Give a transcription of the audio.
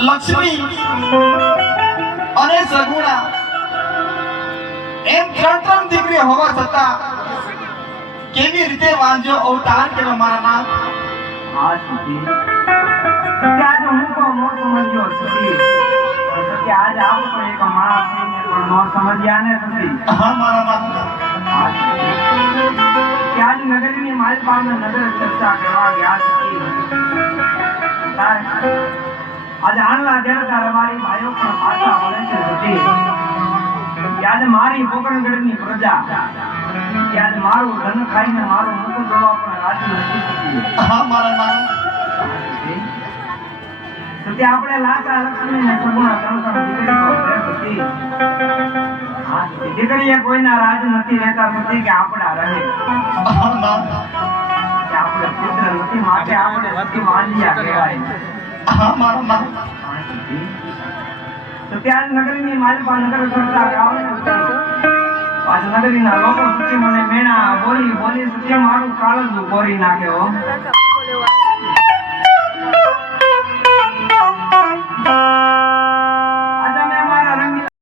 લક્ષ્મી અને સગુણા એમ ત્રણ દીકરી હોવા છતાં કેવી રીતે વાંજો અવતાર કેવા મારા નામ હા સુખી ત્યાં હું તો નો સમજ્યો સુખી કે આજ આપ તો એક માણસ ને પણ નો સમજ્યા ને સુખી હા મારા નામ ત્યાં નગરની મારી પાસે નગર ચર્ચા કરવા ગયા સુખી आज आणला देवता हमारी भाइयों पर माता बोले છે સુખી યાદ મારી પોકરણગઢની પ્રજા યાદ મારું ધન ખાઈને મારું મુખ જોવા પણ રાજી નથી સુખી હા મારા નામ સુખી આપણે લાસા લક્ષ્મી ને સગુણા ત્રણ દીકરી તો છે સુખી હા દીકરીએ કોઈના રાજ નથી રહેતા સુખી કે આપણા રહે હા નામ કે આપણે પુત્ર નથી માટે આપણે સતી માંડ્યા કહેવાય હા મારા નામ તો ત્યાં નગરીની માલપા નગર કરતા ગાવને આજ નગરીના લોકો સુખી મને મેણા બોલી સુખી મારું કાળજું કોરી નાખ્યો